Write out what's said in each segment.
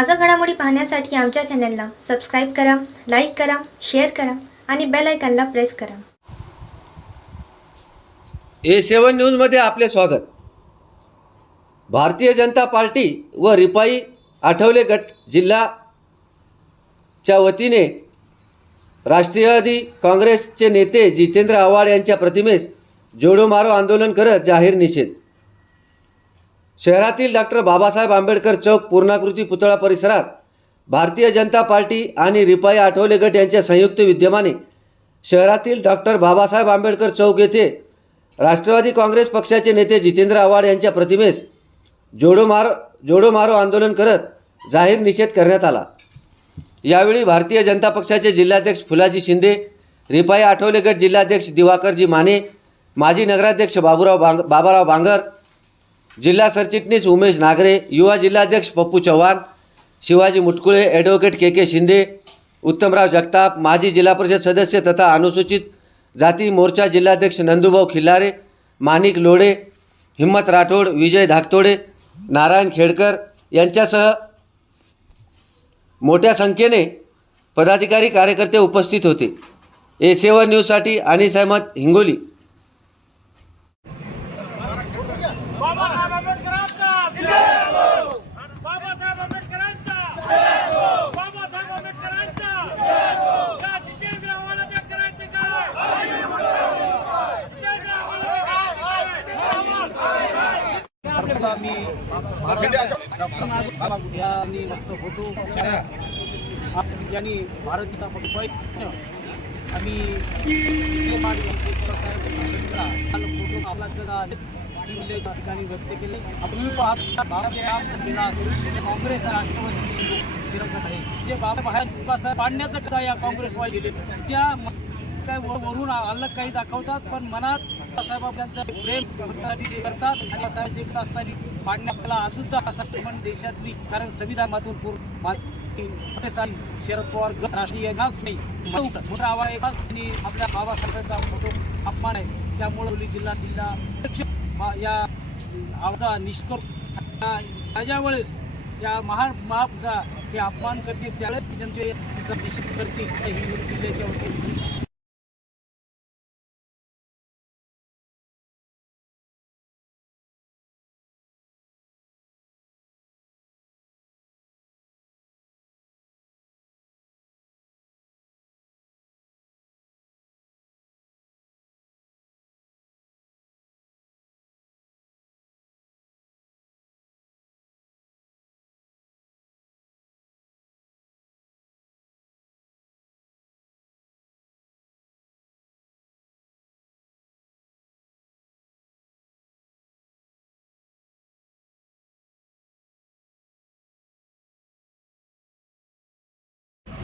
ताज्या घडामोडी पाहण्यासाठी आमच्या चॅनलला सबस्क्राईब करा लाईक करा शेअर करा आणि बेल आयकॉनला प्रेस करा. ए सेवन न्यूजमध्ये आपले स्वागत. भारतीय जनता पार्टी व रिपाई आठवले गट जिल्हाच्या वतीने राष्ट्रवादी काँग्रेसचे नेते जितेंद्र आव्हाड यांच्या प्रतिमेस जोडो मारो आंदोलन करत जाहीर निषेध. शहरातील डॉक्टर बाबासाहेब आंबेडकर चौक पूर्णाकृती पुतळा परिसरात भारतीय जनता पार्टी आणि रिपाई आठवले गट यांच्या संयुक्त विद्यमाने शहरातील डॉक्टर बाबासाहेब आंबेडकर चौक येथे राष्ट्रवादी काँग्रेस पक्षाचे नेते जितेंद्र आव्हाड यांच्या प्रतिमेस जोडो मारो जोडो मारो आंदोलन करत जाहीर निषेध करण्यात आला. यावेळी भारतीय जनता पक्षाचे जिल्हाध्यक्ष फुलाजी शिंदे रिपाई आठवले गट जिल्हाध्यक्ष दिवाकरजी माने माजी नगराध्यक्ष बाबूराव बांग बाबाराव बांगर जिल्हा सरचिटणीस उमेश नागरे युवा जिल्हाध्यक्ष Pappu Chavan Shivaji Mutkule advocate K K Shinde Uttamrao Jagtap माजी जिल्हा परिषद सदस्य तथा अनुसूचित जाती मोर्चा जिल्हाध्यक्ष नंदुभाऊ खिल्लारे माणिक लोडे हिम्मत राठोड विजय धाकतोडे नारायण खेडकर यांच्यासह मोठ्या संख्येने पदाधिकारी कार्यकर्ते उपस्थित होते. ए सेवन न्यूजसाठी अनिस अहमद हिंगोली बाबासाहेब आंबेडकरांचा जिंदाबाद बाबासाहेब आंबेडकरांचा जिंदाबाद बाबासाहेब आंबेडकरांचा जिंदाबाद या जितेंद्र आव्हाडांच्या करायचे काय जितेंद्र आव्हाडांचे मी भारत यांनी मस्त होतो. यांनी भारत जनता पक्ष आम्ही फोटो आपला जरा दिल्लीच्या ठिकाणी व्यक्त केले. आपण पाहत भारत या काँग्रेस राष्ट्रवादीचे शिरकत आहे. जे बाबा बाहेर बाबासाहेब पाडण्याचं कथा या काँग्रेसवाले? गेले त्या काय वरून अलग काही दाखवतात पण मनात बाबासाहेब त्यांचं प्रेम जे करतात आणि साहेब जिंकत करत असताना पाडण्याला सुद्धा असं पण देशातली कारण संविधानातून पूर्ण शरद पवार गट राष्ट्रीय नाच नाही मोठा आवाज आहे आणि आपल्या बाबासाहेबांचा मोठा अपमान आहे त्यामुळे जिल्हा जिल्हा अध्यक्ष या आमचा निष्कर्ष ज्या वेळेस या महा महापचा हे अपमान करते त्यावेळेस त्यांचे निषेध करते हिंगोली जिल्ह्याच्या वतीने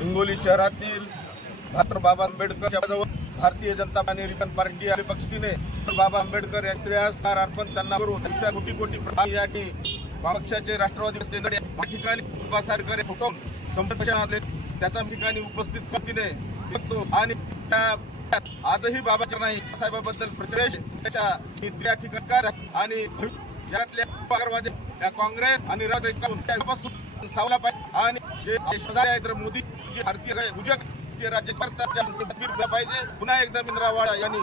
हिंगोली शहरातील डॉक्टर बाबा आंबेडकर जवळ भारतीय जनता आणि रिपन पार्टी आणि पक्षाने बाबा आंबेडकर यांच्या सार अर्पण त्यांना करून त्यांच्या कोटी कोटी प्रधान पक्षाचे राष्ट्रवादी ठिकाणी बाबासाहेब फोटो संपर्क आले त्याच्या ठिकाणी उपस्थित सतीने बघतो आणि आजही बाबाच्या नाही साहेबाबद्दल प्रचलित त्याच्या मी त्या आणि यातल्या पगारवादी या काँग्रेस आणि राष्ट्रपासून सावला पाहिजे आणि जे देशप्रधान आहेत मोदी जे भारतीय गुजरात ते राज्य भारताच्या पाहिजे. पुन्हा एकदा मिंद्रावाडा यांनी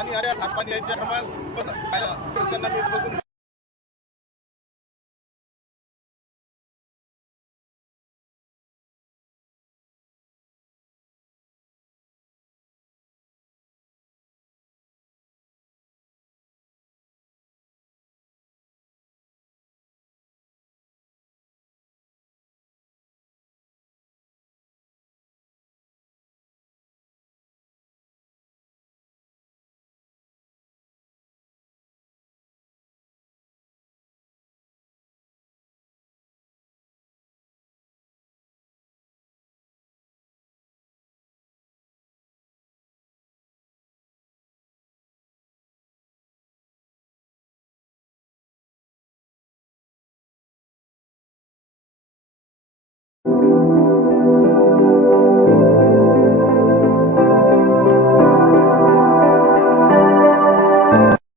आणि आर्या आसपानी यांच्या क्रमांक त्यांना मी बसून